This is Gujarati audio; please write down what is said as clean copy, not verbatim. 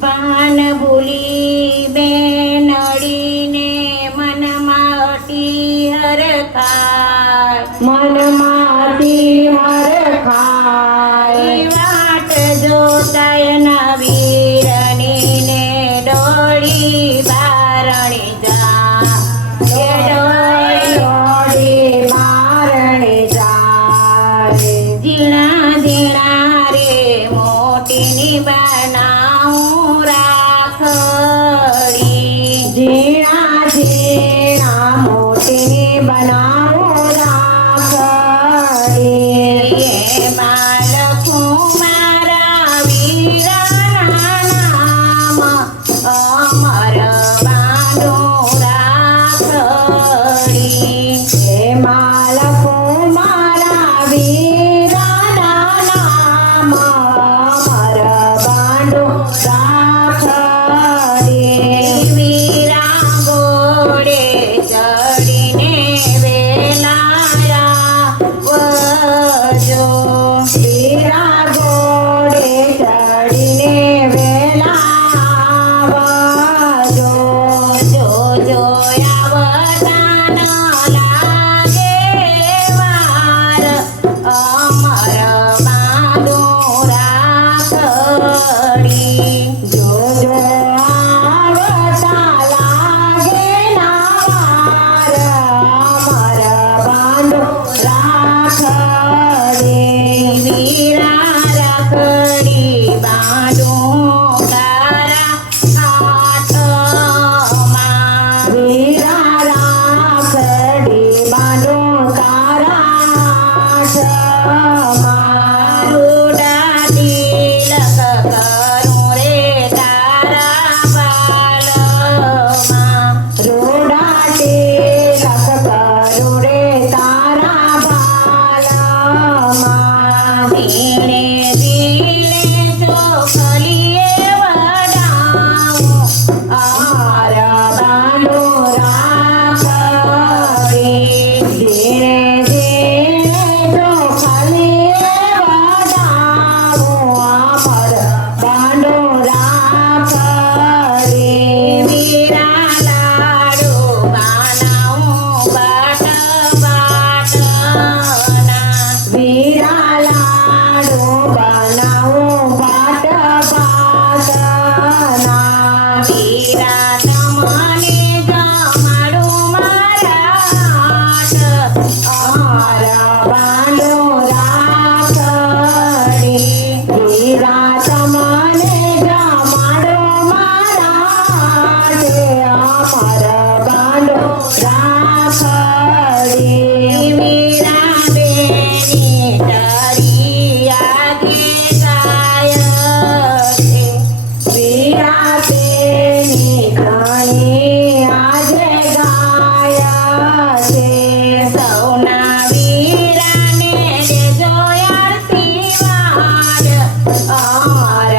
પાન ભૂલી બેનડીને મનમાં અટી હરખાય, મનમાંથી હરખાય. વાટ જોતાય ના વીરની ને ડોળી બારણી જા, એ ડોળી બારણે જાય. ઝીણા ઝીણા રે મોટીની બનાવું રાખડી, ઝીણા ઝીણા મોટીની બનાવો રાખડી. એમાં લખું મારા વીરાના નામ, અમર બાંધું રાખડી. એમાં લખો મારા વીરાના નામ, અમર બાંધો રાખડી. વીરા ઘોડે ચડીને વેલાયા વજો, વીરા ઘોડે ચડીને વેલા આવજો. જો આવતા ન લાગે વાર, અમર બાંધું રાખડી. જોજો આવતા લાગે ના વાર, અમર બાંધો રાખડી. વીરા રાખડી બાંધું તારા હાથમાં, વીરા રાખડી બાંધો તારા હાથમાં. રૂડા તિલક કરું રે તારા બાલમાં, રૂડા તિલક કરું રે તારા બાલમાં. ધીરે ધીરે ચોખલીએ વડાવું, અમર બાંધો રાખડી. ધીરે ધીરે જો ખાલી વડાવો, અમર બાંધો રાખડી. વીરા લાડુ બનાવું બાટ બાટના, વીરા લાડુ બનાવો બાટ બાટના. વીરા તમને જમાડું મારા હાથ, અમર બાંધો રાખડી. વીરા તમને જમાડો મારા હાથે, અમર બાંધો રાખડી. વીરા બેની તારી આગે ગાય છે, વીરા તેની ઘણી આજે ગાય છે. સૌના વીરાને દેજો આશીર્વાદ, અમર